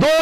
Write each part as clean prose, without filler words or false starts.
2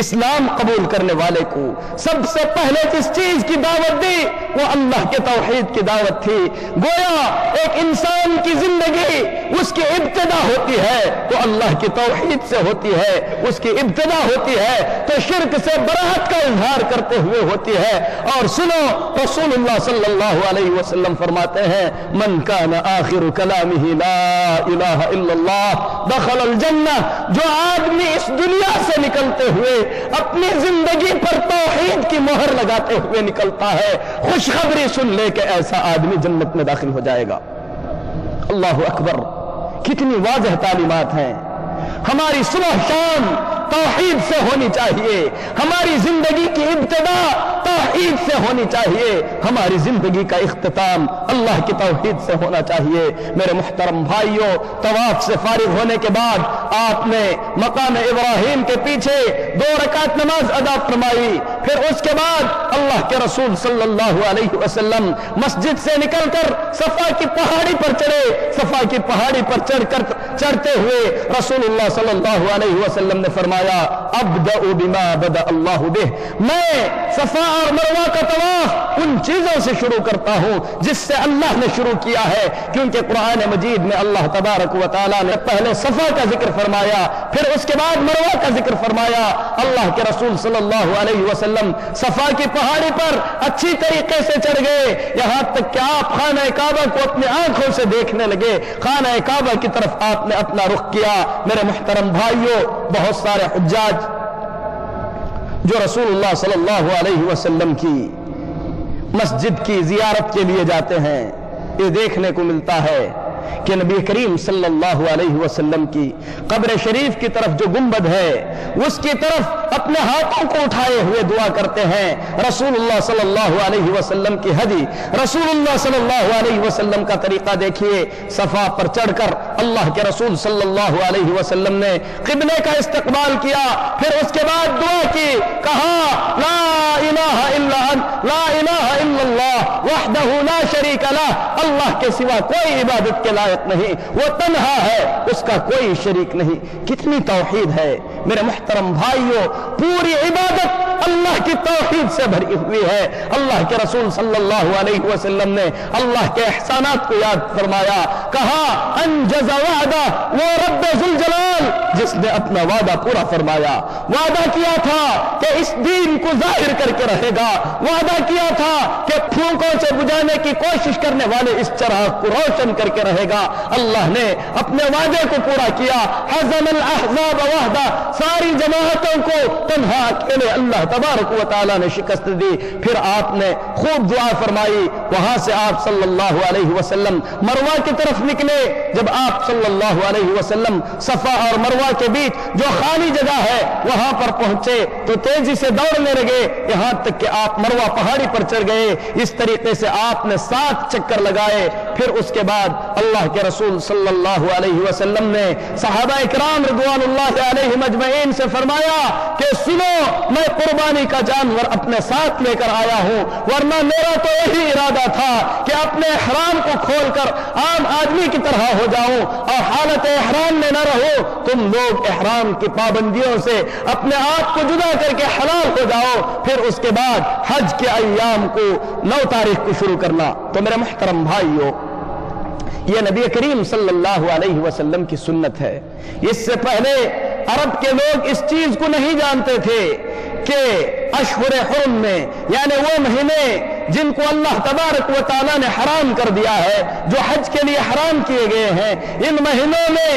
اسلام قبول کرنے والے کو سب سے پہلے جس چیز کی دعوت دی وہ اللہ کے توحید کی دعوت تھی۔ گویا ایک انسان کی زندگی اس کی ابتدا ہوتی ہے تو اللہ کی توحید سے ہوتی ہے، اس کی ابتدا ہوتی ہے تو شرک سے براءت کا اظہار کرتے ہوئے ہوتی ہے۔ اور سنو، رسول اللہ صلی اللہ علیہ وسلم فرماتے ہیں من کان آخر کلامہ لا الہ الا اللہ دخل الجنہ، جو آدمی اس دنیا سے نکلتے ہوئے اپنی زندگی پر توحید کی مہر لگاتے ہوئے نکلتا ہے، خوشخبری سن لے کہ ایسا آدمی جنت میں داخل ہو جائے گا۔ اللہ اکبر، کتنی واضح تعلیمات ہیں۔ ہماری صبح شام توحید سے ہونی چاہیے، ہماری زندگی کی ابتدا توحید سے ہونی چاہیے، ہماری زندگی کا اختتام اللہ کی توحید سے ہونا چاہیے۔ میرے محترم بھائیوں، طواف سے فارغ ہونے کے بعد آپ نے مقام ابراہیم کے پیچھے 2 رکعت نماز ادا فرمائی، پھر اس کے بعد اللہ کے رسول صلی اللہ علیہ وسلم مسجد سے نکل کر صفا کی پہاڑی پر چڑھے۔ صفا کی پہاڑی پر چڑھتے ہوئے رسول اللہ صلی اللہ علیہ وسلم نے فرمایا ابدأ بما بدأ اللہ بہ، میں صفا اور مروہ کا طواف ان چیزوں سے شروع کرتا ہوں جس سے اللہ نے شروع کیا ہے، کیونکہ قرآن مجید میں اللہ تبارک و تعالیٰ نے پہلے صفا کا ذکر فرمایا، پھر اس کے بعد مروہ کا ذکر فرمایا۔ اللہ کے رسول صلی اللہ علیہ وسلم صفا کی پہاڑی پر اچھی طریقے سے چڑھ گئے، یہاں تک کہ آپ خانہ کعبہ کو اپنی آنکھوں سے دیکھنے لگے، خانہ کعبہ کی طرف آپ نے اپنا رخ کیا۔ میرے محترم بھائیوں، بہت سارے حجاج جو رسول اللہ صلی اللہ علیہ وسلم کی مسجد کی زیارت کے لیے جاتے ہیں، یہ دیکھنے کو ملتا ہے کہ نبی کریم صلی اللہ علیہ وسلم کی قبر شریف کی طرف جو گنبد ہے اس کی طرف اپنے ہاتھوں کو اٹھائے ہوئے دعا کرتے ہیں۔ رسول اللہ صلی اللہ علیہ وسلم کی ہدی، رسول اللہ صلی اللہ علیہ وسلم کا طریقہ دیکھیے، صفا پر چڑھ کر اللہ کے رسول صلی اللہ علیہ وسلم نے قبلے کا استقبال کیا، پھر اس کے بعد دعا کی، کہا لا الہ الا انت لا الہ الا اللہ وحدہ لا شریک لہ، اللہ کے سوا کوئی عبادت کے لائق نہیں، وہ تنہا ہے، اس کا کوئی شریک نہیں۔ کتنی توحید ہے میرے محترم بھائیوں، پوری عبادت اللہ کی توحید سے بھری ہوئی ہے۔ اللہ کے رسول صلی اللہ علیہ وسلم نے اللہ کے احسانات کو یاد فرمایا، کہا انجز وعدہ وہ رب ذوالجلال، جس نے اپنا وعدہ پورا فرمایا، وعدہ کیا تھا کہ اس دین کو ظاہر کر کے رہے گا، وعدہ کیا تھا کہ پھونکوں سے بجھانے کی کوشش کرنے والے اس چراغ کو روشن کر کے رہے گا۔ اللہ نے اپنے وعدے کو پورا کیا، حزم الاحزاب وحدہ، ساری جماعتوں کو تنہا اکیلے اللہ تبارک و تعالیٰ نے شکست دی۔ پھر آپ نے خوب دعا فرمائی، وہاں سے آپ صلی اللہ علیہ وسلم مروہ کی طرف نکلے۔ جب آپ صلی اللہ علیہ وسلم صفا اور مروہ کے بیچ جو خالی جگہ ہے وہاں پر پہنچے تو تیزی سے دوڑنے لگے، یہاں تک کہ آپ مروہ پہاڑی پر چڑھ گئے۔ اس طریقے سے آپ نے 7 چکر لگائے۔ پھر اس کے بعد اللہ کے رسول صلی اللہ علیہ وسلم نے صحابہ اکرام رضوان اللہ علیہم اجمعین سے فرمایا کہ سنو، میں قربانی کا جانور اپنے ساتھ لے کر آیا ہوں، ورنہ میرا تو یہی ارادہ تھا کہ اپنے احرام کو کھول کر عام آدمی کی طرح ہو جاؤں اور حالت احرام میں نہ رہو۔ تم لوگ احرام کی پابندیوں سے اپنے آپ کو جدا کر کے حلال ہو جاؤ، پھر اس کے بعد حج کے ایام کو 9 تاریخ کو شروع کرنا۔ تو میرے محترم بھائیوں، یہ نبی کریم صلی اللہ علیہ وسلم کی سنت ہے۔ اس سے پہلے عرب کے لوگ اس چیز کو نہیں جانتے تھے کہ اشہر حرم میں، یعنی وہ مہینے جن کو اللہ تبارک و تعالیٰ نے حرام کر دیا ہے، جو حج کے لیے حرام کیے گئے ہیں، ان مہینوں میں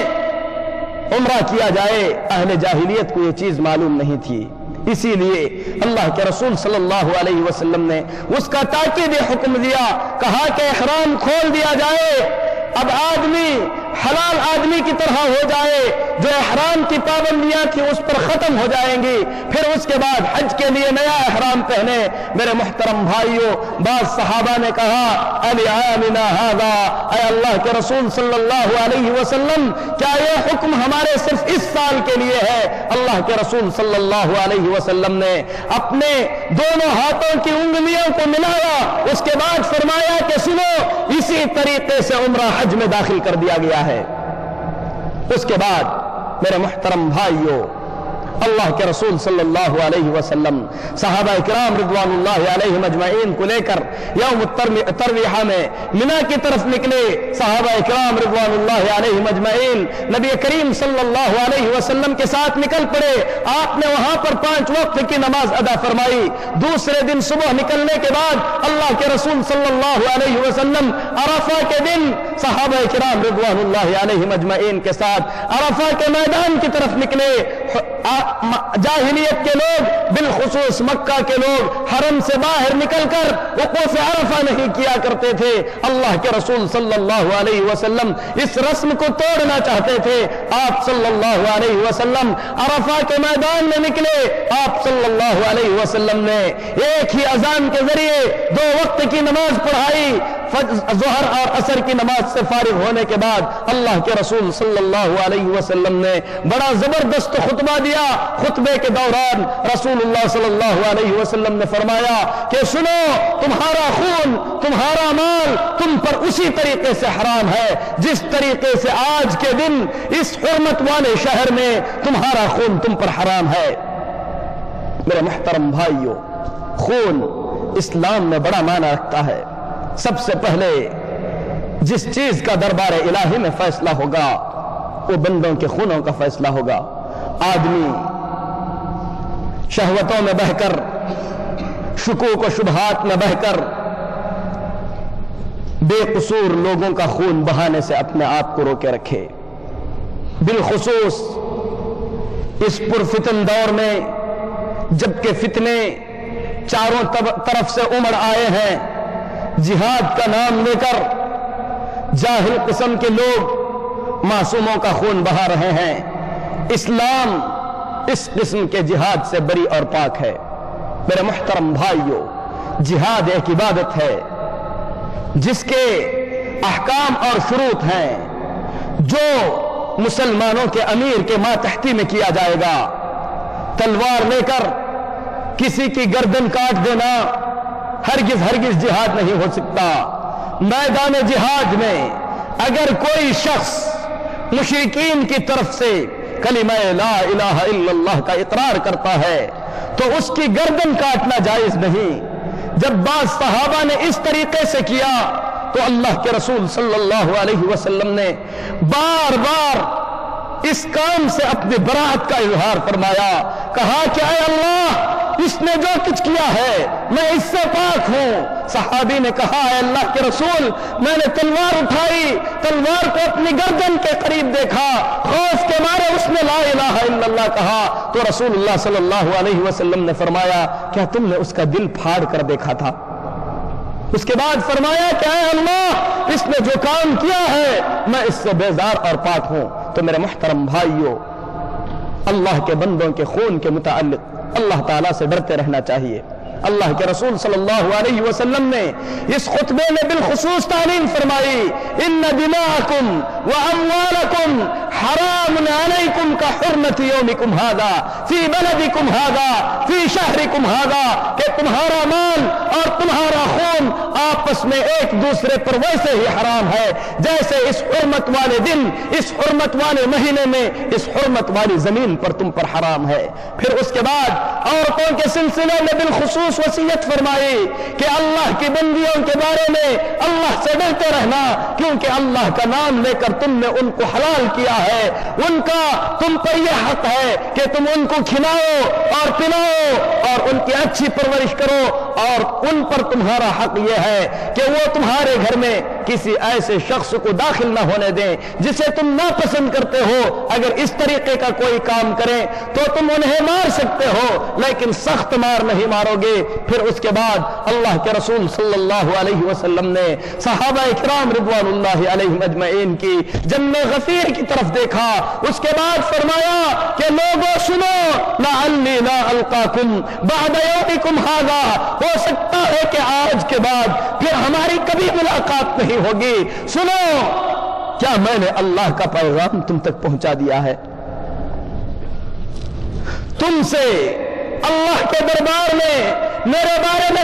عمرہ کیا جائے۔ اہل جاہلیت کو یہ چیز معلوم نہیں تھی، اسی لیے اللہ کے رسول صلی اللہ علیہ وسلم نے اس کا تاکیدی حکم دیا، کہا کہ احرام کھول دیا جائے، اب آدمی حلال آدمی کی طرح ہو جائے، جو احرام کی پابندیاں تھی اس پر ختم ہو جائیں گی، پھر اس کے بعد حج کے لیے نیا احرام پہنے۔ میرے محترم بھائیوں، بعض صحابہ نے کہا اَلِعَامِنَا هَذَا، اے اللہ کے رسول صلی اللہ علیہ وسلم، کیا یہ حکم ہمارے صرف اس سال کے لیے ہے؟ اللہ کے رسول صلی اللہ علیہ وسلم نے اپنے دونوں ہاتھوں کی انگلیوں کو ملایا، اس کے بعد فرمایا کہ سنو، اسی طریقے سے عمرہ حج میں داخل کر دیا گیا ہے۔ اس کے بعد میرے محترم بھائیوں، اللہ کے رسول صلی اللہ علیہ وسلم صحابہ کرام رضوان اللہ علیہم اجمعین کو لے کر یوم الترویہ میں منا کی طرف نکلے. صحابہ کرام رضوان اللہ علیہم اجمعین نبی کریم صلی اللہ علیہ وسلم کے ساتھ نکل پڑے. آپ نے وہاں پر 5 وقت کی نماز ادا فرمائی. دوسرے دن صبح نکلنے کے بعد اللہ کے رسول صلی اللہ علیہ وسلم عرفہ کے دن صحابہ کرام رضوان اللہ علیہم اجمعین کے ساتھ عرفہ کے میدان کی طرف نکلے. جاہلیت کے لوگ بالخصوص مکہ کے لوگ حرم سے باہر نکل کر وقوف عرفہ نہیں کیا کرتے تھے. اللہ کے رسول صلی اللہ علیہ وسلم اس رسم کو توڑنا چاہتے تھے. آپ صلی اللہ علیہ وسلم عرفہ کے میدان میں نکلے. آپ صلی اللہ علیہ وسلم نے ایک ہی اذان کے ذریعے 2 وقت کی نماز پڑھائی. ظہر اور عصر کی نماز سے فارغ ہونے کے بعد اللہ کے رسول صلی اللہ علیہ وسلم نے بڑا زبردست خطبہ دیا. خطبے کے دوران رسول اللہ صلی اللہ علیہ وسلم نے فرمایا کہ سنو، تمہارا خون، تمہارا مال تم پر اسی طریقے سے حرام ہے جس طریقے سے آج کے دن اس حرمت والے شہر میں تمہارا خون تم پر حرام ہے. میرے محترم بھائیوں، خون اسلام میں بڑا معنی رکھتا ہے. سب سے پہلے جس چیز کا دربار الہی میں فیصلہ ہوگا وہ بندوں کے خونوں کا فیصلہ ہوگا. آدمی شہوتوں میں بہہ کر، شکوک و شبہات میں بہہ کر بے قصور لوگوں کا خون بہانے سے اپنے آپ کو روکے رکھے. بالخصوص اس پرفتن دور میں جبکہ فتنے چاروں طرف سے امڑ آئے ہیں، جہاد کا نام لے کر جاہل قسم کے لوگ معصوموں کا خون بہا رہے ہیں. اسلام اس قسم کے جہاد سے بری اور پاک ہے. میرے محترم بھائیوں، جہاد ایک عبادت ہے جس کے احکام اور شروط ہیں جو مسلمانوں کے امیر کے ماتحتی میں کیا جائے گا. تلوار لے کر کسی کی گردن کاٹ دینا ہرگز جہاد نہیں ہو سکتا. میدان جہاد میں اگر کوئی شخص مشرکین کی طرف سے کلمہ لا الہ الا اللہ کا اقرار کرتا ہے تو اس کی گردن کاٹنا جائز نہیں. جب بعض صحابہ نے اس طریقے سے کیا تو اللہ کے رسول صلی اللہ علیہ وسلم نے بار بار اس کام سے اپنی براءت کا اظہار فرمایا. کہا کہ اے اللہ، اس نے جو کچھ کیا ہے میں اس سے پاک ہوں. صحابی نے کہا اے اللہ کے رسول، میں نے تلوار اٹھائی، تلوار کو اپنی گردن کے قریب دیکھا، خوف کے مارے اس نے لا الہ الا اللہ کہا تو رسول اللہ صلی اللہ علیہ وسلم نے فرمایا کیا تم نے اس کا دل پھاڑ کر دیکھا تھا؟ اس کے بعد فرمایا کہ اے اللہ، اس نے جو کام کیا ہے میں اس سے بیزار اور پاک ہوں. تو میرے محترم بھائیوں، اللہ کے بندوں کے خون کے متعلق اللہ تعالیٰ سے ڈرتے رہنا چاہیے. اللہ کے رسول صلی اللہ علیہ وسلم نے اس خطبے میں بالخصوص تعلیم فرمائی، ان دماءکم واموالکم حرام علیکم کحرمت یومکم ھذا فی بلدکم ھذا فی شہرکم ھذا، کہ تمہارا مال اور تمہارا خون آپس میں ایک دوسرے پر ویسے ہی حرام ہے جیسے اس حرمت والے دن، اس حرمت والے مہینے میں، اس حرمت والی زمین پر تم پر حرام ہے. پھر اس کے بعد عورتوں کے سلسلے میں بالخصوص وصیت فرمائی کہ اللہ کی بندیوں کے بارے میں اللہ سے ڈرتے رہنا، کیونکہ اللہ کا نام لے کر تم نے ان کو حلال کیا ہے. ان کا تم پر یہ حق ہے کہ تم ان کو کھلاؤ اور پلاؤ اور ان کی اچھی پرورش کرو، اور ان پر تمہارا حق یہ ہے کہ وہ تمہارے گھر میں کسی ایسے شخص کو داخل نہ ہونے دیں جسے تم ناپسند کرتے ہو. اگر اس طریقے کا کوئی کام کریں تو تم انہیں مار سکتے ہو، لیکن سخت مار نہیں مارو گے. پھر اس کے بعد اللہ کے رسول صلی اللہ علیہ وسلم نے صحابہ کرام رضوان اللہ علیہم اجمعین کی جنت غفیر کی طرف دیکھا. اس کے بعد فرمایا کہ لوگوں سنو، لعلی لا القاکم بعد یومکم ھذا، ہو سکتا ہے کہ آج کے بعد پھر ہماری کبھی ملاقات نہیں ہوگی. سنو، کیا میں نے اللہ کا پیغام تم تک پہنچا دیا ہے؟ تم سے اللہ کے دربار میں میرے بارے میں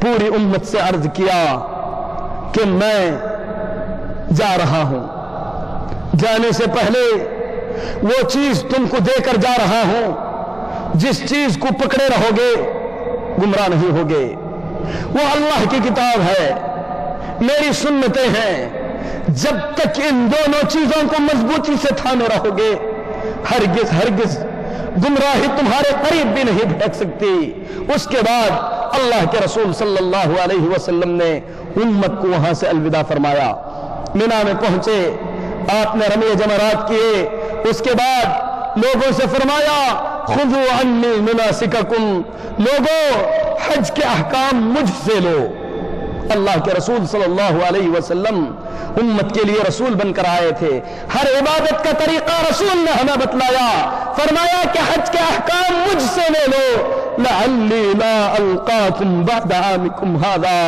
پوری امت سے عرض کیا کہ میں جا رہا ہوں، جانے سے پہلے وہ چیز تم کو دے کر جا رہا ہوں جس چیز کو پکڑے رہو گے گمراہ نہیں ہوگے۔ وہ اللہ کی کتاب ہے، میری سنتیں ہیں، جب تک ان دونوں چیزوں کو مضبوطی سے تھامے رہو گے ہرگز ہرگز گمراہی تمہارے قریب بھی نہیں بھٹک سکتی۔ اس کے بعد اللہ کے رسول صلی اللہ علیہ وسلم نے امت کو وہاں سے الوداع فرمایا، مینا میں پہنچے، آپ نے رمی جمرات کیے، اس کے بعد لوگوں سے فرمایا خذوا عنی مناسککم، لوگوں حج کے احکام مجھ سے لو۔ اللہ کے رسول صلی اللہ علیہ وسلم امت کے لیے رسول بن کر آئے تھے، ہر عبادت کا طریقہ رسول نے ہمیں بتلایا، فرمایا کہ حج کے احکام مجھ سے لے لو، لعلی لا القاکم بعد عامکم ھذا،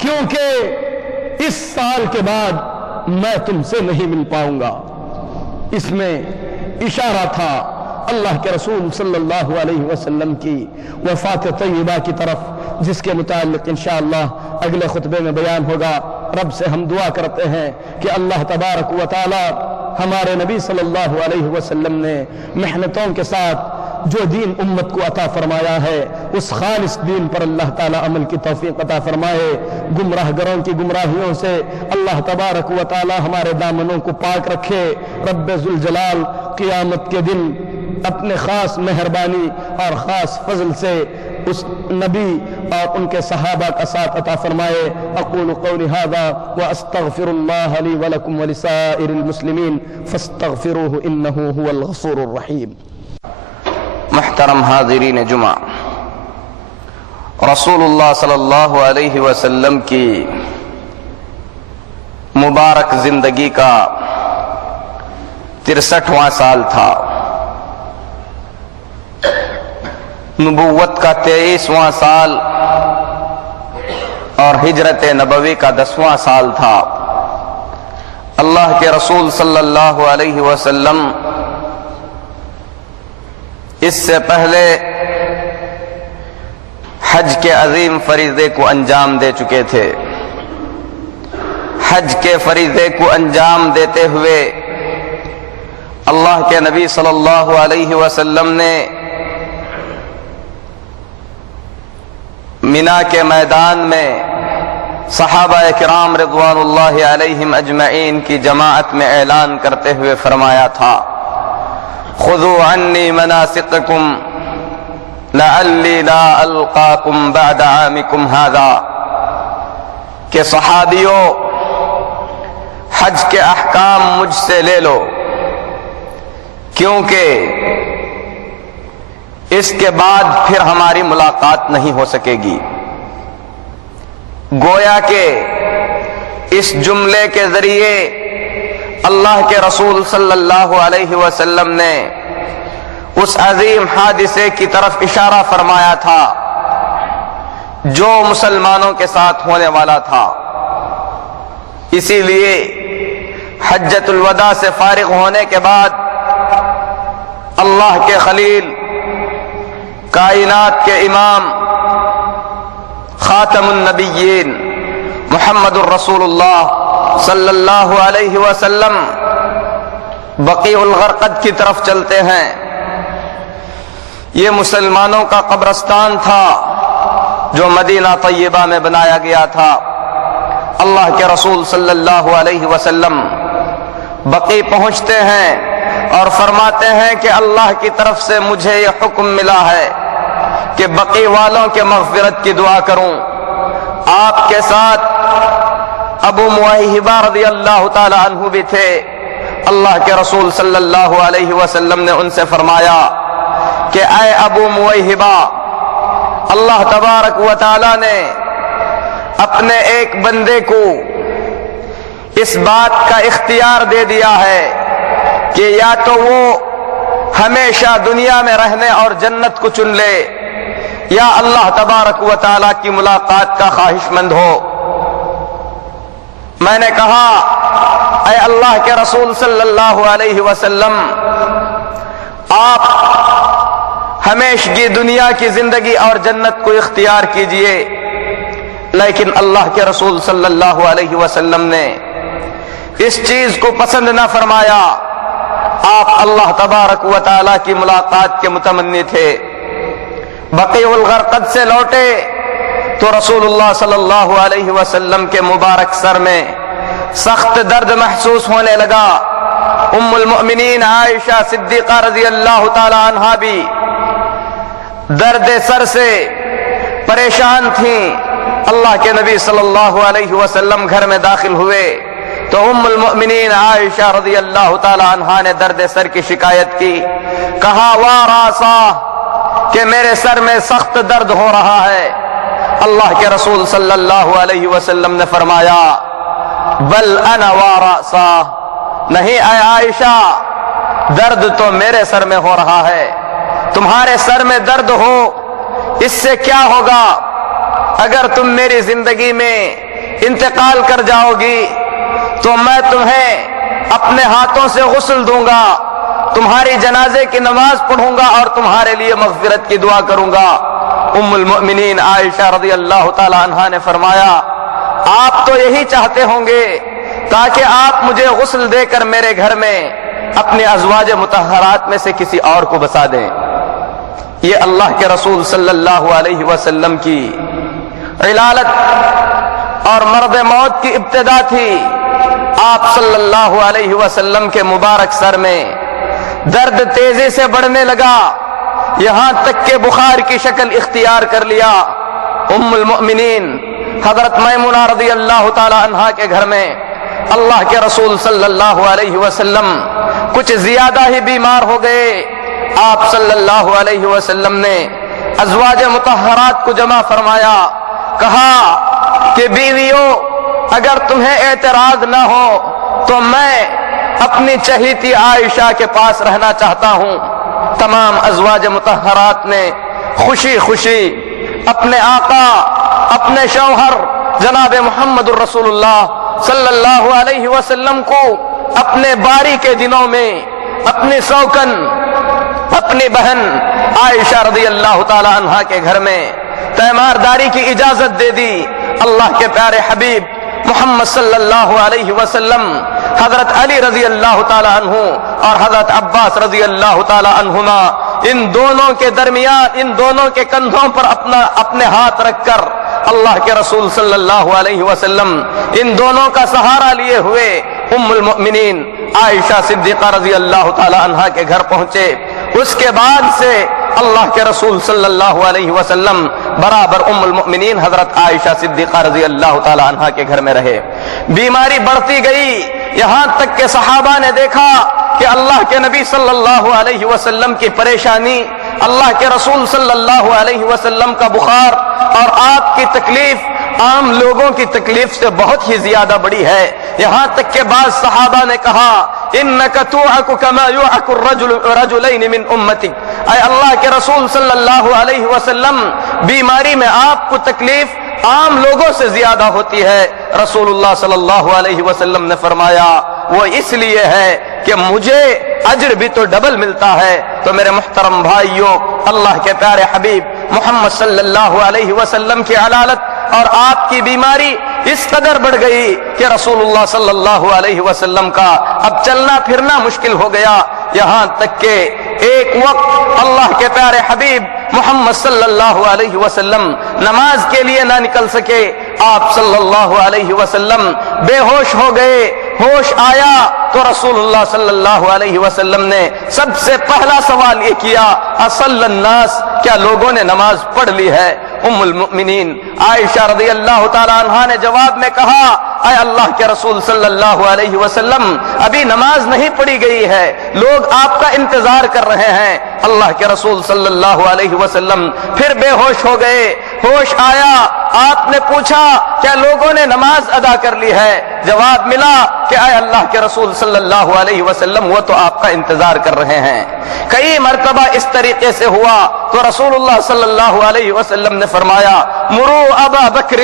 کیونکہ اس سال کے بعد میں تم سے نہیں مل پاؤں گا۔ اس میں اشارہ تھا اللہ کے رسول صلی اللہ علیہ وسلم کی وفات طیبہ کی طرف، جس کے متعلق انشاءاللہ اگلے خطبے میں بیان ہوگا۔ رب سے ہم دعا کرتے ہیں کہ اللہ تبارک و تعالی ہمارے نبی صلی اللہ علیہ وسلم نے محنتوں کے ساتھ جو دین امت کو عطا فرمایا ہے اس خالص دین پر اللہ تعالی عمل کی توفیق عطا فرمائے، گمراہ گروں کی گمراہیوں سے اللہ تبارک و تعالی ہمارے دامنوں کو پاک رکھے۔ رب ذوالجلال قیامت کے دن اپنے خاص مہربانی اور خاص فضل سے اس نبی اور ان کے صحابہ کا ساتھ عطا فرمائے۔ اقول قولی ھذا واستغفر اللہ لی ولکم ولسائر المسلمین فاستغفروہ انہ هو الغفور الرحیم۔ محترم حاضرین جمعہ، رسول اللہ صلی اللہ علیہ وسلم کی مبارک زندگی کا 63واں سال تھا، نبوت کا 23واں سال اور ہجرت نبوی کا 10واں سال تھا۔ اللہ کے رسول صلی اللہ علیہ وسلم اس سے پہلے حج کے عظیم فریضے کو انجام دے چکے تھے۔ حج کے فریضے کو انجام دیتے ہوئے اللہ کے نبی صلی اللہ علیہ وسلم نے مینا کے میدان میں صحابہ کرام رضوان اللہ علیہم اجمعین کی جماعت میں اعلان کرتے ہوئے فرمایا تھا خذوا عنی مناسککم لعلی لا القاکم بعد عامکم ھذا، کہ صحابیوں حج کے احکام مجھ سے لے لو، کیونکہ اس کے بعد پھر ہماری ملاقات نہیں ہو سکے گی۔ گویا کہ اس جملے کے ذریعے اللہ کے رسول صلی اللہ علیہ وسلم نے اس عظیم حادثے کی طرف اشارہ فرمایا تھا جو مسلمانوں کے ساتھ ہونے والا تھا۔ اسی لیے حجۃ الوداع سے فارغ ہونے کے بعد اللہ کے خلیل، کائنات کے امام، خاتم النبیین محمد الرسول اللہ صلی اللہ علیہ وسلم بقیع الغرقد کی طرف چلتے ہیں۔ یہ مسلمانوں کا قبرستان تھا جو مدینہ طیبہ میں بنایا گیا تھا۔ اللہ کے رسول صلی اللہ علیہ وسلم بقیع پہنچتے ہیں اور فرماتے ہیں کہ اللہ کی طرف سے مجھے یہ حکم ملا ہے کہ بقیع والوں کے مغفرت کی دعا کروں۔ آپ کے ساتھ ابو موہبہ رضی اللہ تعالی عنہ بھی تھے۔ اللہ کے رسول صلی اللہ علیہ وسلم نے ان سے فرمایا کہ اے ابو موہبہ، اللہ تبارک و تعالی نے اپنے ایک بندے کو اس بات کا اختیار دے دیا ہے کہ یا تو وہ ہمیشہ دنیا میں رہنے اور جنت کو چن لے یا اللہ تبارک و تعالی کی ملاقات کا خواہش مند ہو۔ میں نے کہا اے اللہ کے رسول صلی اللہ علیہ وسلم، آپ ہمیشگی دنیا کی زندگی اور جنت کو اختیار کیجئے، لیکن اللہ کے رسول صلی اللہ علیہ وسلم نے اس چیز کو پسند نہ فرمایا. آپ اللہ تبارک و تعالی کی ملاقات کے متمنی تھے. بقیع الغرقد سے لوٹے تو رسول اللہ صلی اللہ علیہ وسلم کے مبارک سر میں سخت درد محسوس ہونے لگا. ام المؤمنین عائشہ صدیقہ رضی اللہ تعالی عنہا بھی درد سر سے پریشان تھیں. اللہ کے نبی صلی اللہ علیہ وسلم گھر میں داخل ہوئے تو ام المؤمنین عائشہ رضی اللہ تعالی عنہا نے درد سر کی شکایت کی. کہا وا راسا کہ میرے سر میں سخت درد ہو رہا ہے. اللہ کے رسول صلی اللہ علیہ وسلم نے فرمایا بل انا وا راسا، نہیں اے عائشہ، درد تو میرے سر میں ہو رہا ہے. تمہارے سر میں درد ہو اس سے کیا ہوگا؟ اگر تم میری زندگی میں انتقال کر جاؤ گی تو میں تمہیں اپنے ہاتھوں سے غسل دوں گا، تمہاری جنازے کی نماز پڑھوں گا اور تمہارے لیے مغفرت کی دعا کروں گا. ام المؤمنین عائشہ رضی اللہ تعالی عنہا نے فرمایا آپ تو یہی چاہتے ہوں گے تاکہ آپ مجھے غسل دے کر میرے گھر میں اپنے ازواج مطہرات میں سے کسی اور کو بسا دیں. یہ اللہ کے رسول صلی اللہ علیہ وسلم کی علالت اور مرد موت کی ابتدا تھی. آپ صلی اللہ علیہ وسلم کے مبارک سر میں درد تیزی سے بڑھنے لگا، یہاں تک کہ بخار کی شکل اختیار کر لیا. ام المؤمنین حضرت میمونہ رضی اللہ تعالی عنہا کے گھر میں اللہ کے رسول صلی اللہ علیہ وسلم کچھ زیادہ ہی بیمار ہو گئے. آپ صلی اللہ علیہ وسلم نے ازواج مطہرات کو جمع فرمایا، کہا کہ بیویوں اگر تمہیں اعتراض نہ ہو تو میں اپنی چہیتی عائشہ کے پاس رہنا چاہتا ہوں. تمام ازواج مطہرات نے خوشی خوشی اپنے آقا، اپنے شوہر جناب محمد الرسول اللہ صلی اللہ علیہ وسلم کو اپنے باری کے دنوں میں اپنی سوکن، اپنی بہن عائشہ رضی اللہ تعالی عنہا کے گھر میں تیمارداری کی اجازت دے دی. اللہ کے پیارے حبیب محمد صلی اللہ علیہ وسلم حضرت علی رضی اللہ تعالی عنہ اور حضرت عباس رضی اللہ تعالی عنہما ان دونوں کے درمیان، ان دونوں کے کندھوں پر اپنے ہاتھ رکھ کر اللہ کے رسول صلی اللہ علیہ وسلم ان دونوں کا سہارا لیے ہوئے ام المؤمنین عائشہ صدیقہ رضی اللہ تعالی عنہا کے گھر پہنچے. اس کے بعد سے اللہ کے رسول صلی اللہ علیہ وسلم برابر ام المؤمنین حضرت عائشہ صدیقہ رضی اللہ تعالی عنہا کے گھر میں رہے. بیماری بڑھتی گئی، یہاں تک کہ صحابہ نے دیکھا کہ اللہ کے نبی صلی اللہ علیہ وسلم کی پریشانی، اللہ کے رسول صلی اللہ علیہ وسلم کا بخار اور آپ کی تکلیف عام لوگوں کی تکلیف سے بہت ہی زیادہ بڑی ہے. یہاں تک کہ بعض صحابہ نے کہا انک توعک کما یوعک الرجلین من امتک، اے اللہ کے رسول صلی اللہ علیہ وسلم بیماری میں آپ کو تکلیف عام لوگوں سے زیادہ ہوتی ہے. رسول اللہ صلی اللہ علیہ وسلم نے فرمایا وہ اس لیے ہے کہ مجھے اجر بھی تو ڈبل ملتا ہے. تو میرے محترم بھائیوں، اللہ کے پیارے حبیب محمد صلی اللہ علیہ وسلم کی علالت اور آپ کی بیماری اس قدر بڑھ گئی کہ رسول اللہ صلی اللہ علیہ وسلم کا اب چلنا پھرنا مشکل ہو گیا. یہاں تک کہ ایک وقت اللہ کے پیارے حبیب محمد صلی اللہ علیہ وسلم نماز کے لیے نہ نکل سکے. آپ صلی اللہ علیہ وسلم بے ہوش ہو گئے. ہوش آیا تو رسول اللہ صلی اللہ علیہ وسلم نے سب سے پہلا سوال یہ کیا اصل الناس، کیا لوگوں نے نماز پڑھ لی ہے؟ ام المؤمنین عائشہ رضی اللہ تعالی عنہا نے جواب میں کہا اے اللہ کے رسول صلی اللہ علیہ وسلم ابھی نماز نہیں پڑھی گئی ہے، لوگ آپ کا انتظار کر رہے ہیں. اللہ کے رسول صلی اللہ علیہ وسلم پھر بے ہوش ہو گئے. ہوش آیا، آپ نے پوچھا کیا لوگوں نے نماز ادا کر لی ہے؟ جواب ملا کہ اے اللہ کے رسول صلی اللہ علیہ وسلم وہ تو آپ کا انتظار کر رہے ہیں. کئی مرتبہ اس طریقے سے ہوا تو رسول اللہ صلی اللہ علیہ وسلم نے فرمایا مرو ابا بکر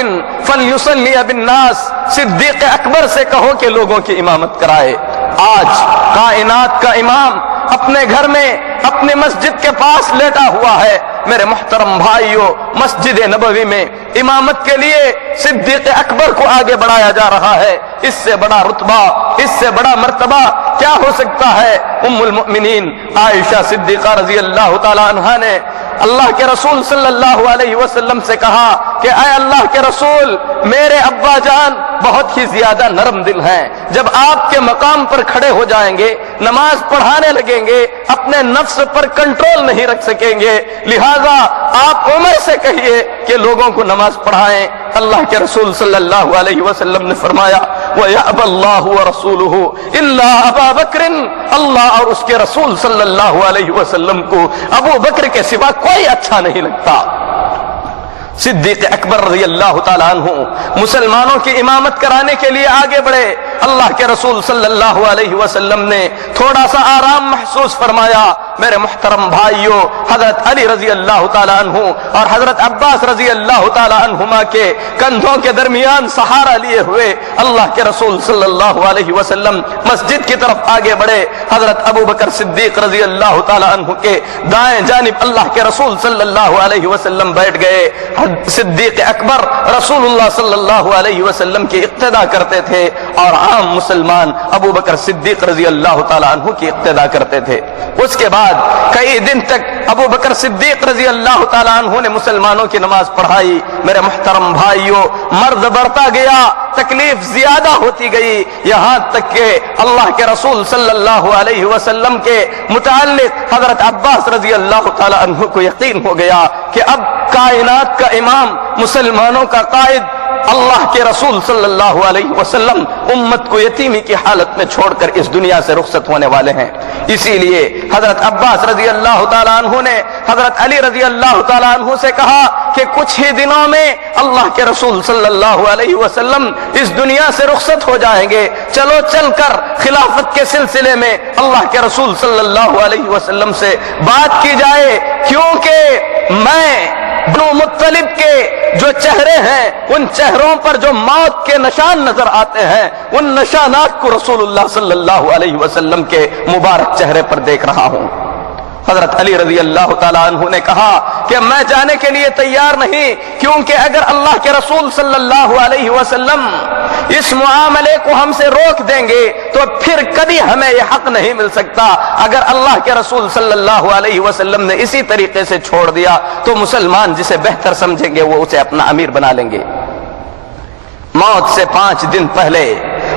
فلیصلی بالناس، صدیق اکبر سے کہو کہ لوگوں کی امامت کرائے. آج کائنات کا امام اپنے گھر میں اپنی مسجد کے پاس لیٹا ہوا ہے، میرے محترم بھائیوں، مسجد نبوی میں امامت کے لیے صدیق اکبر کو آگے بڑھایا جا رہا ہے۔ اس سے بڑا رتبہ، اس سے بڑا مرتبہ کیا ہو سکتا ہے؟ ام المؤمنین عائشہ صدیقہ رضی اللہ تعالی عنہا نے اللہ کے رسول صلی اللہ علیہ وسلم سے کہا کہ اے اللہ کے رسول، میرے ابا جان بہت ہی زیادہ نرم دل ہیں، جب آپ کے مقام پر کھڑے ہو جائیں گے، نماز پڑھانے لگیں گے، اپنے نفس پر کنٹرول نہیں رکھ سکیں گے، لہذا آپ عمر سے کہیے کہ لوگوں کو نماز پڑھائیں۔ اللہ کے رسول صلی اللہ علیہ وسلم نے فرمایا وَيَأْبَى اللَّهُ وَرَسُولُهُ إِلَّا أَبَا بَكْرٍ، اللہ اور اس کے رسول صلی اللہ علیہ وسلم کو ابو بکر کے سوا کوئی اچھا نہیں لگتا۔ صدیق اکبر رضی اللہ تعالیٰ عنہ مسلمانوں کی امامت کرانے کے لیے آگے بڑھے۔ اللہ کے رسول صلی اللہ علیہ وسلم نے تھوڑا سا آرام محسوس فرمایا۔ میرے محترم بھائیوں، حضرت علی رضی اللہ تعالیٰ عنہ اور حضرت عباس رضی اللہ تعالیٰ عنہما کے کندھوں کے درمیان سہارا لیے ہوئے اللہ کے رسول صلی اللہ علیہ وسلم مسجد کی طرف آگے بڑھے۔ حضرت ابو بکر صدیق رضی اللہ تعالیٰ عنہ کے دائیں جانب اللہ کے رسول صلی اللہ علیہ وسلم بیٹھ گئے۔ صدیق اکبر رسول اللہ صلی اللہ علیہ وسلم کی اقتدا کرتے تھے اور عام مسلمان ابو بکر صدیق رضی اللہ تعالیٰ عنہ کی اقتدا کرتے تھے۔ اس کے بعد کئی دن تک ابو بکر صدیق رضی اللہ تعالیٰ عنہ نے مسلمانوں کی نماز پڑھائی۔ میرے محترم بھائیوں، مرد بڑھتا گیا، تکلیف زیادہ ہوتی گئی، یہاں تک کہ اللہ کے رسول صلی اللہ علیہ وسلم کے متعلق حضرت عباس رضی اللہ تعالیٰ عنہ کو یقین ہو گیا کہ اب کائنات کا امام، مسلمانوں کا قائد اللہ کے رسول صلی اللہ علیہ وسلم امت کو یتیمی کی حالت میں چھوڑ کر اس دنیا سے رخصت ہونے والے ہیں۔ اسی لیے حضرت عباس رضی اللہ تعالیٰ عنہ نے حضرت علی رضی اللہ تعالیٰ عنہ سے کہا کہ کچھ ہی دنوں میں اللہ کے رسول صلی اللہ علیہ وسلم اس دنیا سے رخصت ہو جائیں گے، چلو چل کر خلافت کے سلسلے میں اللہ کے رسول صلی اللہ علیہ وسلم سے بات کی جائے، کیونکہ میں بنو مطلب کے جو چہرے ہیں ان چہروں پر جو موت کے نشان نظر آتے ہیں، ان نشانات کو رسول اللہ صلی اللہ علیہ وسلم کے مبارک چہرے پر دیکھ رہا ہوں۔ حضرت علی رضی اللہ تعالیٰ عنہ نے کہا کہ میں جانے کے لیے تیار نہیں، کیونکہ اگر اللہ کے رسول صلی اللہ علیہ وسلم اس معاملے کو ہم سے روک دیں گے تو پھر کبھی ہمیں یہ حق نہیں مل سکتا۔ اگر اللہ کے رسول صلی اللہ علیہ وسلم نے اسی طریقے سے چھوڑ دیا تو مسلمان جسے بہتر سمجھیں گے وہ اسے اپنا امیر بنا لیں گے۔ موت سے 5 دن پہلے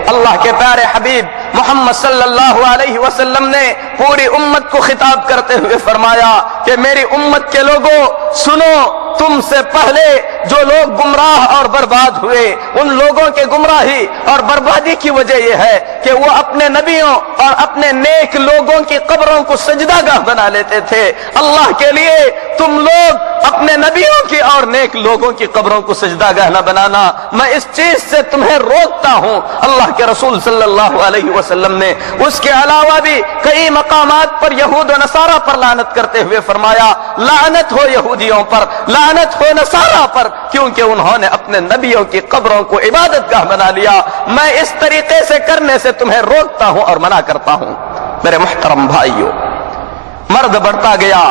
اللہ کے پیارے حبیب محمد صلی اللہ علیہ وسلم نے پوری امت کو خطاب کرتے ہوئے فرمایا کہ میری امت کے لوگوں سنو، تم سے پہلے جو لوگ گمراہ اور برباد ہوئے ان لوگوں کے گمراہی اور بربادی کی وجہ یہ ہے کہ وہ اپنے نبیوں اور اپنے نیک لوگوں کی قبروں کو سجدہ گاہ بنا لیتے تھے۔ اللہ کے لیے تم لوگ اپنے نبیوں کی اور نیک لوگوں کی قبروں کو سجدہ گاہ نہ بنانا، میں اس چیز سے تمہیں روکتا ہوں۔ اللہ کے رسول صلی اللہ علیہ وسلم نے اس کے علاوہ بھی کئی مقامات پر یہود و نصارہ پر لعنت کرتے ہوئے فرمایا لعنت ہو یہودیوں پر، لعنت ہو نصارہ پر، کیونکہ انہوں نے اپنے نبیوں کی قبروں کو عبادت گاہ بنا لیا۔ میں اس طریقے سے کرنے سے تمہیں روکتا ہوں اور منع کرتا ہوں۔ میرے محترم بھائیوں، مرد بڑھتا گیا،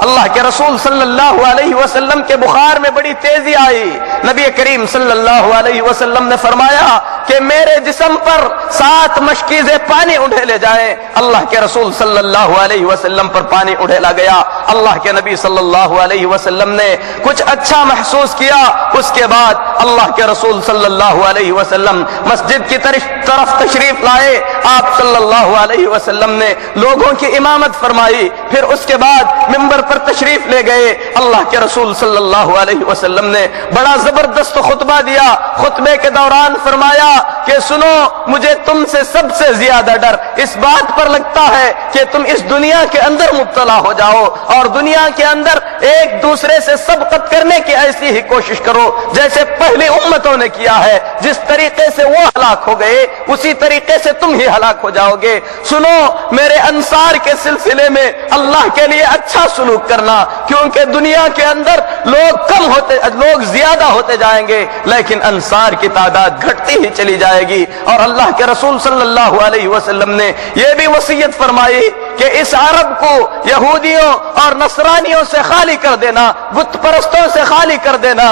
اللہ کے رسول صلی اللہ علیہ وسلم کے بخار میں بڑی تیزی آئی۔ نبی کریم صلی اللہ علیہ وسلم نے فرمایا کہ میرے جسم پر 7 مشکیزیں پانی اڑھیلے جائیں۔ اللہ کے رسول صلی اللہ علیہ وسلم پر پانی اڑھیلا گیا۔ اللہ کے نبی صلی اللہ علیہ وسلم نے کچھ اچھا محسوس کیا۔ اس کے بعد اللہ کے رسول صلی اللہ علیہ وسلم مسجد کی طرف تشریف لائے۔ آپ صلی اللہ علیہ وسلم نے لوگوں کی امامت فرمائی، پھر اس کے بعد ممبر پر تشریف لے گئے۔ اللہ کے رسول صلی اللہ علیہ وسلم نے بڑا زبردست خطبہ دیا۔ خطبے کے دوران فرمایا کہ سنو، مجھے تم سے سب سے زیادہ ڈر اس بات پر لگتا ہے کہ تم اس دنیا کے اندر مبتلا ہو جاؤ اور دنیا کے اندر ایک دوسرے سے سبقت کرنے کی ایسی ہی کوشش کرو جیسے پہلی امتوں نے کیا ہے۔ جس طریقے سے وہ ہلاک ہو گئے اسی طریقے سے تم ہی ہلاک ہو جاؤ گے۔ سنو، میرے انصار کے سلسلے میں اللہ کے لیے اچھا سلوک کرنا، کیونکہ دنیا کے اندر لوگ زیادہ ہوتے جائیں گے لیکن انصار کی تعداد گھٹتی ہی چلی جائے گی۔ اور اللہ کے رسول صلی اللہ علیہ وسلم نے یہ بھی وصیت فرمائی کہ اس عرب کو یہودیوں اور نصرانیوں سے خالی کر دینا، بت پرستوں سے خالی کر دینا،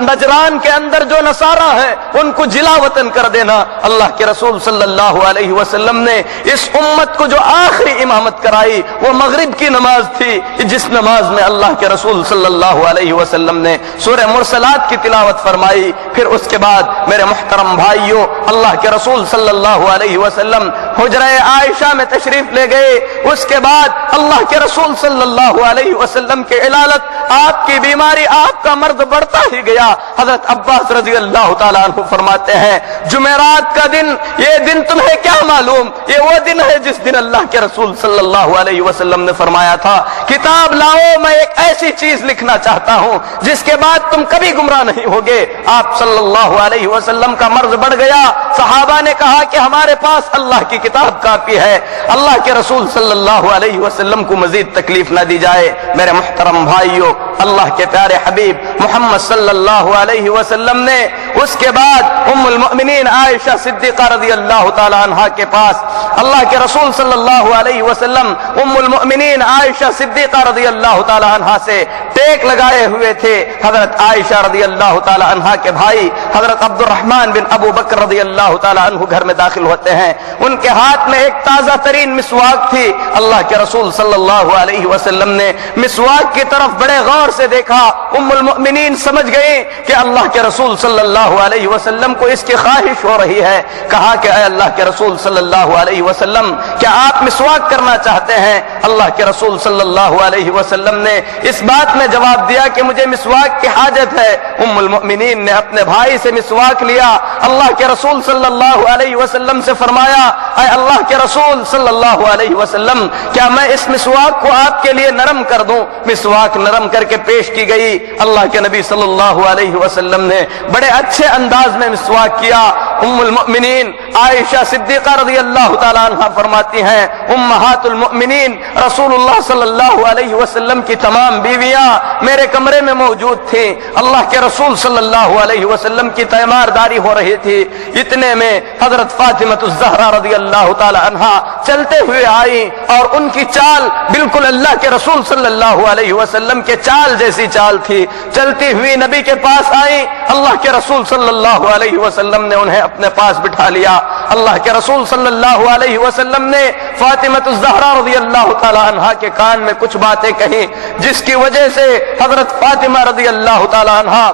نجران کے اندر جو نصارہ ہیں ان کو جلا وطن کر دینا۔ اللہ کے رسول صلی اللہ علیہ وسلم نے اس امت کو جو آخری امامت کرائی وہ مغرب کی نماز تھی، جس نماز میں اللہ کے رسول صلی اللہ علیہ وسلم نے سورہ مرسلات کی تلاوت فرمائی۔ پھر اس کے بعد میرے محترم بھائیوں، اللہ کے رسول صلی اللہ علیہ وسلم حجرہ عائشہ میں تشریف لے گئے۔ اس کے بعد اللہ کے رسول صلی اللہ علیہ وسلم کے علالت، آپ کی بیماری، آپ کا مرض بڑھتا ہی گیا۔ حضرت عباس رضی اللہ تعالیٰ عنہ فرماتے ہیں جمعرات کا دن، یہ دن تمہیں کیا معلوم، یہ وہ دن ہے جس دن اللہ کے رسول صلی اللہ علیہ وسلم نے فرمایا تھا کتاب لاؤ، میں ایک ایسی چیز لکھنا چاہتا ہوں جس کے بعد تم کبھی گمراہ نہیں ہوگے۔ آپ صلی اللہ علیہ وسلم کا مرض بڑھ گیا۔ صحابہ نے کہا کہ ہمارے پاس اللہ کی کتاب کافی ہے، اللہ کے رسول صلی اللہ علیہ وسلم کو مزید تکلیف نہ دی جائے۔ میرے محترم بھائیوں، اللہ کے پیارے حبیب محمد صلی اللہ علیہ وسلم نے اس کے بعد ام المؤمنین عائشہ صدیقہ رضی اللہ تعالی عنہا کے پاس، اللہ کے رسول صلی اللہ علیہ وسلم ام المؤمنین عائشہ صدیقہ رضی اللہ تعالی عنہا سے ٹیک لگائے ہوئے تھے۔ حضرت عائشہ رضی اللہ تعالی عنہا کے بھائی حضرت عبد الرحمن بن ابو بکر رضی اللہ تعالی عنہ گھر میں داخل ہوتے ہیں۔ ان کے ہاتھ میں ایک تازہ ترین مسواک تھی۔ اللہ کے رسول صلی اللہ علیہ وسلم نے مسواک کی طرف بڑے غور سے دیکھا۔ ام المؤمنین سمجھ گئی کہ اللہ کے رسول صلی اللہ علیہ وسلم کو اس کی خواہش ہو رہی ہے۔ کہا کہ اے اللہ کے رسول صلی اللہ علیہ وسلم، کیا آپ مسواک کرنا چاہتے ہیں؟ اللہ کے رسول صلی اللہ علیہ وسلم نے اس بات میں جواب دیا کہ مجھے مسواک کی حاجت ہے۔ ام المؤمنین نے اپنے بھائی سے مسواک لیا۔ اللہ کے رسول صلی اللہ علیہ وسلم سے فرمایا اے اللہ کے رسول صلی اللہ علیہ وسلم، کیا میں اس مسواک کو آپ کے لیے نرم کر دوں؟ مسواک نرم کر کے پیش کی گئی۔ اللہ کے نبی صلی اللہ علیہ وسلم نے بڑے اچھے انداز میں مسواک کیا۔ ام المؤمنین عائشہ صدیقہ رضی اللہ تعالی عنہ فرماتی ہیں امہات المؤمنین رسول اللہ صلی اللہ علیہ وسلم کی تمام بیویاں میرے کمرے میں موجود تھیں۔ اللہ کے رسول صلی اللہ علیہ وسلم کی تیمارداری ہو رہی تھی۔ اتنے میں حضرت فاطمہ الزہرا رضی اللہ تعالی عنہا چلتے ہوئے آئی اور ان کی چال بالکل اللہ کے رسول صلی اللہ علیہ وسلم کے چال جیسی چال تھی۔ چلتی ہوئی نبی کے پاس آئی۔ اللہ کے رسول صلی اللہ علیہ وسلم نے انہیں اپنے پاس بٹھا لیا۔ اللہ کے رسول صلی اللہ علیہ وسلم نے فاطمہ الزہرا رضی اللہ تعالی عنہا کے کان میں کچھ باتیں کہیں جس کی وجہ سے حضرت فاطمہ رضی اللہ تعالی عنہا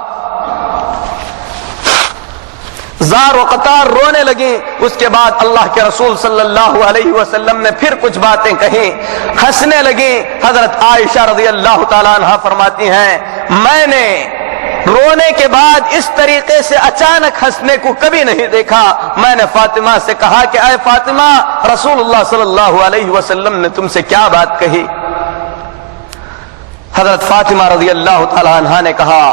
زار و قطار رونے لگیں۔ اس کے بعد اللہ کے رسول صلی اللہ علیہ وسلم نے پھر کچھ باتیں کہیں، ہنسنے لگیں۔ حضرت عائشہ رضی اللہ تعالی عنہا فرماتی ہیں میں نے رونے کے بعد اس طریقے سے اچانک ہنسنے کو کبھی نہیں دیکھا۔ میں نے فاطمہ سے کہا کہ اے فاطمہ، رسول اللہ صلی اللہ علیہ وسلم نے تم سے کیا بات کہی؟ حضرت فاطمہ رضی اللہ تعالی عنہا نے کہا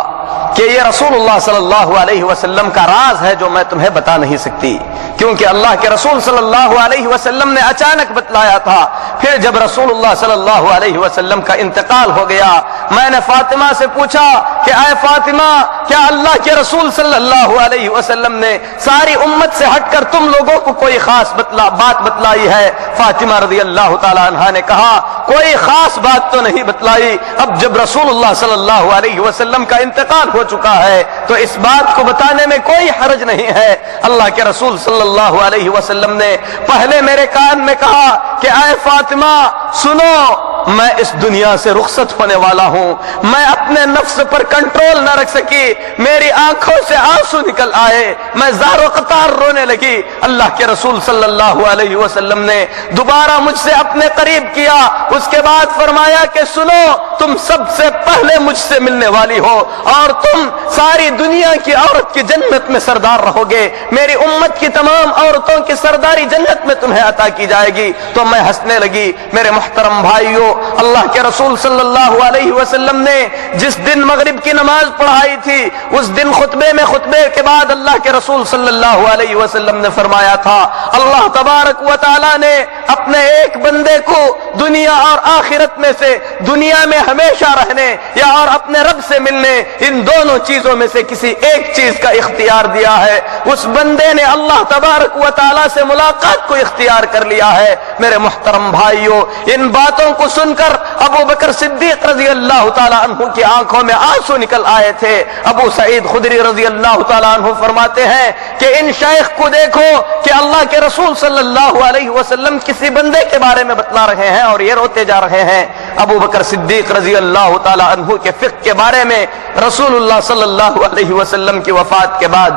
کہ یہ رسول اللہ صلی اللہ علیہ وسلم کا راز ہے جو میں تمہیں بتا نہیں سکتی، کیونکہ اللہ کے رسول صلی اللہ علیہ وسلم نے اچانک بتلایا تھا۔ پھر جب رسول اللہ صلی اللہ علیہ وسلم کا انتقال ہو گیا، میں نے فاطمہ سے پوچھا کہ اے فاطمہ، کیا اللہ کے رسول صلی اللہ علیہ وسلم نے ساری امت سے ہٹ کر تم لوگوں کو کوئی خاص بات بتلائی ہے؟ فاطمہ رضی اللہ تعالی عنہا نے کہا کوئی خاص بات تو نہیں بتلائی۔ اب جب رسول اللہ صلی اللہ علیہ وسلم کا انتقال ہو چکا ہے تو اس بات کو بتانے میں کوئی حرج نہیں ہے۔ اللہ کے رسول صلی اللہ علیہ وسلم نے پہلے میرے کان میں کہا کہ اے فاطمہ سنو، میں اس دنیا سے رخصت ہونے والا ہوں۔ میں اپنے نفس پر کنٹرول نہ رکھ سکی، میری آنکھوں سے آنسو نکل آئے، میں زار و قطار رونے لگی۔ اللہ کے رسول صلی اللہ علیہ وسلم نے دوبارہ مجھ سے اپنے قریب کیا۔ اس کے بعد فرمایا کہ سنو، تم سب سے پہلے مجھ سے ملنے والی ہو اور تم ساری دنیا کی عورت کی جنت میں سردار رہو گے۔ میری امت کی تمام عورتوں کی سرداری جنت میں تمہیں عطا کی جائے گی۔ تو میں ہنسنے لگی۔ میرے محترم بھائیوں، اللہ کے رسول صلی اللہ علیہ وسلم نے جس دن مغرب کی نماز پڑھائی تھی، اس دن خطبے کے بعد اللہ کے رسول صلی اللہ علیہ وسلم نے فرمایا تھا اللہ تبارک و تعالی نے اپنے ایک بندے کو دنیا اور آخرت میں سے، دنیا میں ہمیشہ رہنے یا اور اپنے رب سے ملنے، ان دونوں چیزوں میں سے کسی ایک چیز کا اختیار دیا ہے، اس بندے نے اللہ تبارک و تعالیٰ سے ملاقات کو اختیار کر لیا ہے۔ میرے محترم بھائیوں، ان باتوں کو سن کر ابو بکر صدیق رضی اللہ تعالیٰ عنہ کی آنکھوں میں آنسو نکل آئے تھے۔ ابو سعید خدری رضی اللہ تعالیٰ عنہ فرماتے ہیں کہ ان شیخ کو دیکھو کہ اللہ کے رسول صلی اللہ علیہ وسلم کسی بندے کے بارے میں بتلا رہے ہیں اور یہ روتے جا رہے ہیں۔ ابو بکر صدیق رضی اللہ تعالیٰ عنہ کے فقہ کے بارے میں رسول اللہ صلی اللہ علیہ وسلم کی وفات کے بعد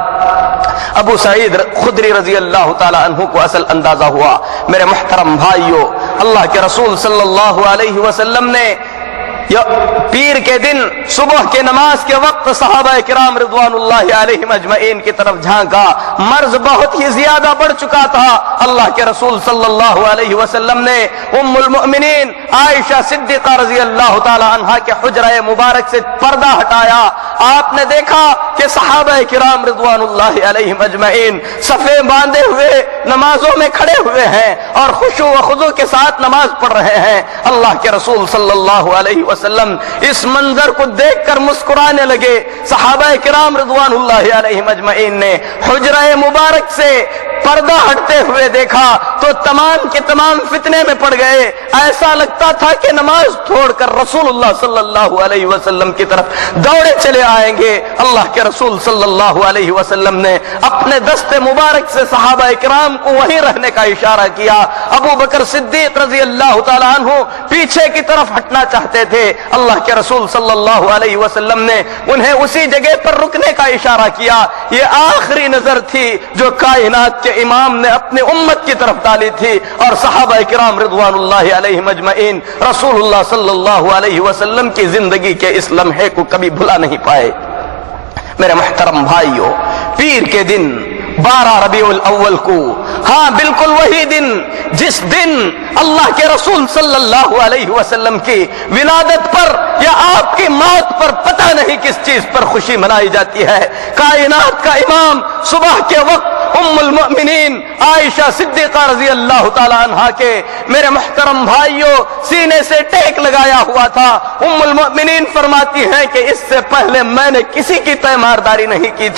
ابو سعید خدری رضی اللہ تعالیٰ عنہ کو اصل اندازہ ہوا۔ میرے محترم بھائیوں، اللہ کے رسول صلی اللہ علیہ وسلم نے پیر کے دن صبح کے نماز کے وقت صحابہ کرام رضوان اللہ علیہم اجمعین کی طرف جھانکا۔ مرض بہت ہی زیادہ بڑھ چکا تھا۔ اللہ کے رسول صلی اللہ علیہ وسلم نے ام المؤمنین عائشہ صدیقہ رضی اللہ تعالی عنہا کے حجرہ مبارک سے پردہ ہٹایا۔ آپ نے دیکھا کہ صحابہ کرام رضوان اللہ علیہم اجمعین صفیں باندھے ہوئے نمازوں میں کھڑے ہوئے ہیں اور خشوع و خضوع کے ساتھ نماز پڑھ رہے ہیں۔ اللہ کے رسول صلی اللہ علیہ وسلم اس منظر کو دیکھ کر مسکرانے لگے۔ صحابہ کرام رضوان اللہ علیہم اجمعین نے حجرہ مبارک سے پردہ ہٹتے ہوئے دیکھا تو تمام کے تمام فتنے میں پڑ گئے۔ ایسا لگتا تھا کہ نماز چھوڑ کر رسول اللہ صلی اللہ علیہ وسلم کی طرف دوڑے چلے آئیں گے۔ اللہ کے رسول صلی اللہ علیہ وسلم نے اپنے دست مبارک سے صحابہ کرام کو وہیں رہنے کا اشارہ کیا۔ ابو بکر صدیق رضی اللہ تعالیٰ عنہ پیچھے کی طرف ہٹنا چاہتے تھے۔ اللہ کے رسول صلی اللہ علیہ وسلم نے انہیں اسی جگہ پر رکنے کا اشارہ کیا۔ یہ آخری نظر تھی جو کائنات کے امام نے اپنے امت کی طرف ڈالی تھی، اور صحابہ کرام رضوان اللہ علیہم اجمعین رسول اللہ صلی اللہ علیہ وسلم کی زندگی کے اس لمحے کو کبھی بھلا نہیں پائے۔ میرے محترم بھائیوں، پیر کے دن 12 ربیع الاول کو، ہاں بالکل وہی دن جس دن اللہ کے رسول صلی اللہ علیہ وسلم کی ولادت پر یا آپ کی موت پر پتہ نہیں کس چیز پر خوشی منائی جاتی ہے، کائنات کا امام صبح کے وقت ام المؤمنین عائشہ صدیقہ رضی اللہ تعالی عنہا کے میرے محترم بھائیوں سینے سے ٹیک لگایا ہوا تھا۔ ام المؤمنین فرماتی ہیں کہ اس سے پہلے میں نے کسی کی پیمارداری نہیں کی تھی۔